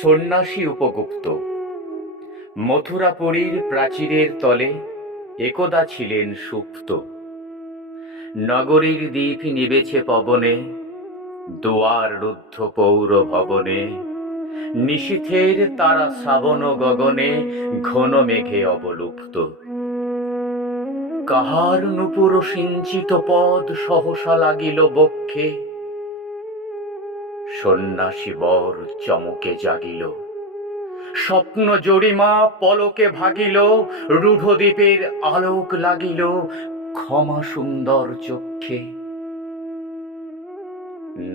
সন্ন্যাসী উপগুপ্ত মথুরাপুরীর প্রাচীরের তলে একদা ছিলেন সুপ্ত। নগরীর দীপ নিবেছে পবনে, দুয়ার রুদ্ধ পৌর ভবনে। নিশীথের তারা শ্রাবণ গগনে, ঘন মেঘে অবলুপ্ত। কাহার নূপুর সিঞ্চিত পদ সহসা লাগিল বক্ষে, সন্ন্যাসী বর চমকে জাগিল। স্বপ্ন জরিমা পলকে ভাগিল, রূঢ় দ্বীপের আলোক লাগিল ক্ষমা সুন্দর চক্ষে।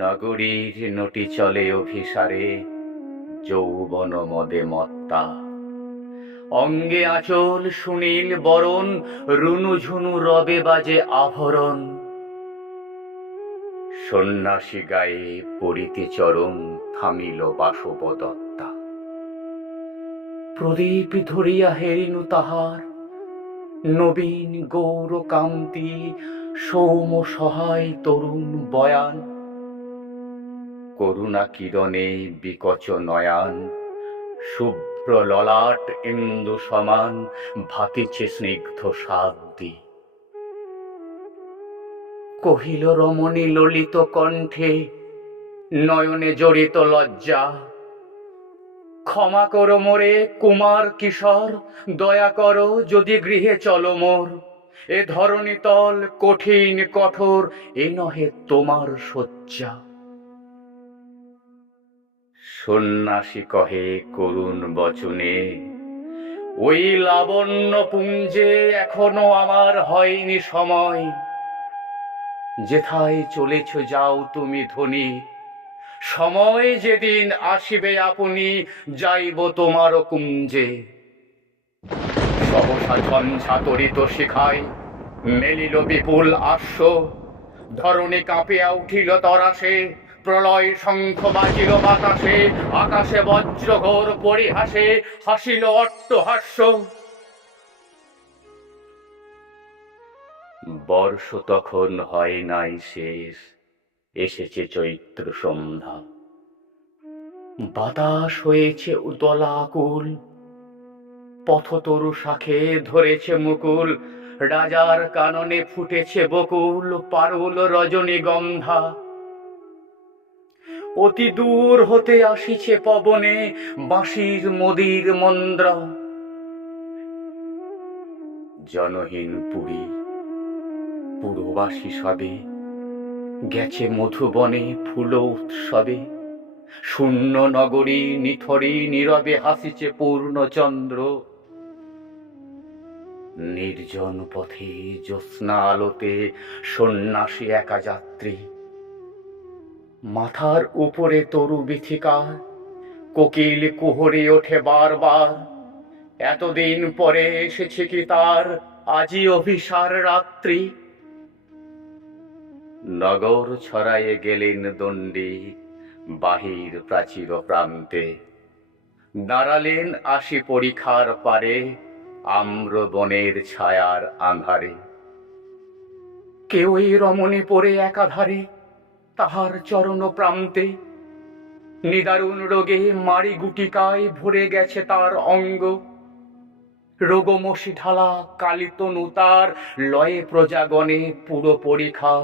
নগরীর নটি চলে অভিসারে, যৌবন মদে মত্তা। অঙ্গে আঁচল সুনীল বরণ, রুনু ঝুনু রবে বাজে আভরণ। সন্ন্যাসী গায়ে পড়িতে চরণ, থামিল বাসবদত্তা। প্রদীপ ধরিয়া হেরিনু তাহার, নবীন গৌর কান্তি সৌম সহায় তরুণ বয়ান। করুণা কিরণে বিকচ নয়ান, শুভ্র ললাট ইন্দু সমান ভাতিছে স্নিগ্ধ শান্তি। কহিল রমণী ললিত কণ্ঠে, নয়নে জড়িত লজ্জা। ক্ষমা করো মোরে কুমার কিশোর, দয়া করো যদি গৃহে চলো মোর। এ ধরণী তল কঠিন কঠোর, এ নহে তোমার শয্যা। সন্ন্যাসী কহে করুণ বচনে, ওই লাবণ্য পুঞ্জে এখনো আমার হয়নি সময়। যেথায় চলেছ যাও তুমি ধনী, সময় যেদিন আসিবে আপনি, যাইব তোমার কুঞ্জে। সহসা ঝঞ্ঝা তরিত শিখায়, মেলিল বিপুল আশ্ব। ধরণী কাঁপিয়া উঠিল তরাসে, প্রলয় শঙ্খ বাজিল বাতাসে। আকাশে বজ্রঘোর পরিহাসে, হাসিল অট্টহাস্য। বর্ষ তখন হয় নাই শেষ, এসেছে চৈত্র সন্ধ্যা। বাতাস হয়েছে উতলাকুল, পথতরু শাখে ধরেছে মুকুল। রাজার কাননে ফুটেছে বকুল, পারুল রজনীগন্ধা। অতি দূর হতে আসিছে পবনে, বাঁশির মদির মন্দ্র। জনহীন পুরী পুরবাসী সবে, গেছে মধুবনে ফুল উৎসবে। শূন্য নগরী নিথরে নীরবে হাসিছে পূর্ণচন্দ্র। নির্জন পথে জ্যোৎস্না আলোতে সন্ন্যাসী একা যাত্রী। মাথার উপরে তরু বিথিকা, কোকিল কুহরে ওঠে বারবার। এতদিন পরে এসেছে কি তার, আজি অভিসার রাত্রি। নগর ছড়ায়ে গেলেন দণ্ডী, বাহির প্রাচীর প্রান্তে। দাঁড়ালেন আসি পরিখার পারে, আম্র বনের ছায়ার আঁধারে। কেউই রমণী পড়ে একাধারে, তাহার চরণ প্রান্তে। নিদারুণ রোগে মারি গুটিকায় ভরে গেছে তার অঙ্গ। রোগমসি ঢালা কালিতনু তার, লয়ে প্রজাগণে পুরো পরিখা।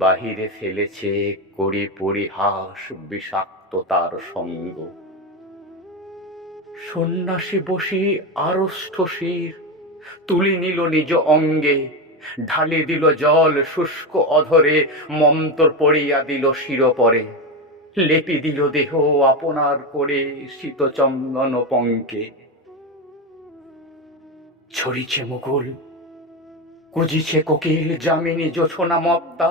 বাহিরে ফেলেছে করি পরিহাস বিষাক্ত তার সঙ্গ। সন্ন্যাসী বসি আড়ষ্ট শির, তুলি নিল নিজ অঙ্গে। ঢালি দিল জল শুষ্ক অধরে, মন্ত্র পড়িয়া দিল শিরোপরে। লেপি দিল দেহ আপনার করে, শীত চন্দন পঙ্কে। ছড়িছে মুকুল, কুজিছে কোকিল যামিনী জোছনা মত্তা।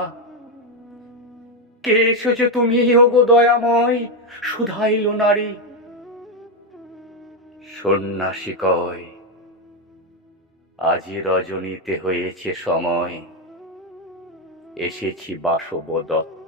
কে এসেছে তুমি ওগো দয়াময়, শুধাইল নারী। সন্ন্যাসী কয়, আজি রজনীতে হয়েছে সময়, এসেছি বাসবদত্ত।